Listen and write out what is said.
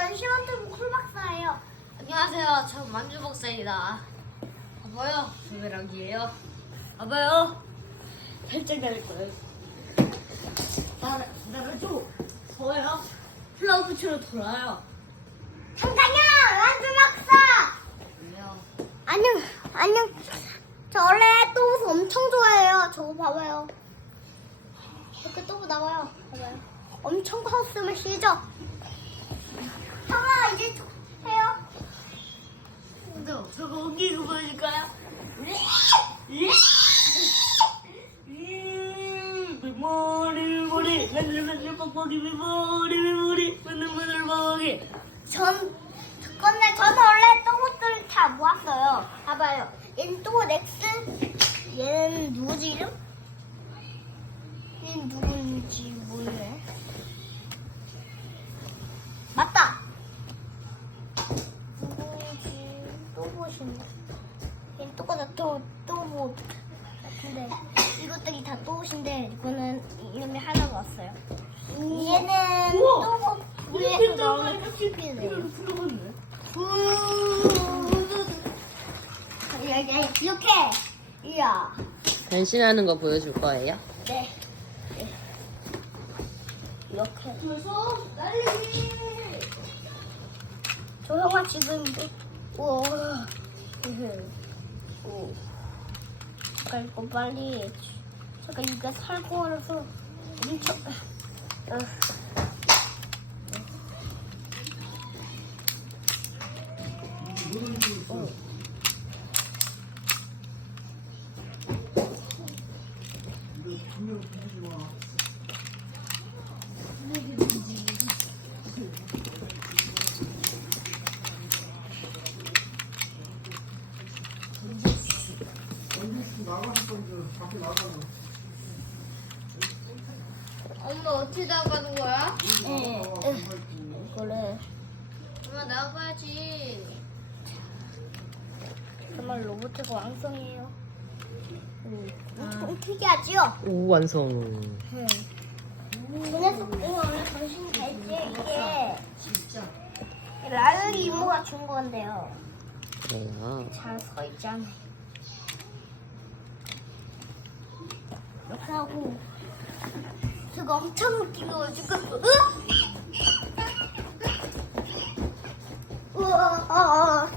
안심한테 목술 박사예요. 안녕하세요. 전 만주 박사입니다. 봐봐요. 조배락이에요. 봐봐요. 살짝 날릴 거예요. 나, 나를 좀 보여요. 플라우드처럼 돌아요. 잠깐요, 안심 박사. 왜요? 안녕, 안녕. 저 원래 또봇 엄청 좋아해요. 저거 봐봐요. 이렇게 또봇 나와요. 봐봐요. 엄청 컸으면 시죠. 저- 해요. 근데 저거 옮기고 보여줄까요? 머리 머리 맨날 맨날 뻑뻑이 머리 머리 맨날 맨날 뻑뻑이 전, 근데 저는 원래 또봇들 다 모았어요. 봐봐요. 얘는 또봇 X. 얘는 누구지, 이름? 얘는 누군지 모르 또봇인데. 얘는 똑같아, 또, 또봇. 같은데. 이것들이 다 또봇인데, 이거는 이름이 하나가 왔어요. 얘는 우와. 이렇게 위에서 들어가 나오는 큐피드예요. 이렇게 들어갔네. 이야. 변신하는 거 보여줄 거예요? 네. 네. 이렇게. 그래서 형아 지금 우와. 오. 잠깐 이거 빨리. 잠깐 이게 살고 알아서 엄청. 어. 어. 엄마 어떻게 나가는 거야? 네. 그래. 엄마 나가야지. 정말 로봇의 완성이에요. 엄청 특이하지요? 오 완성. 그래서 이거 당신이 다 했지? 이게 진짜. 라을이 이모가 준 건데요. 그래요. 잘 서 있잖아요. 이렇게 하고 제가 엄청 웃긴 거 지금 우와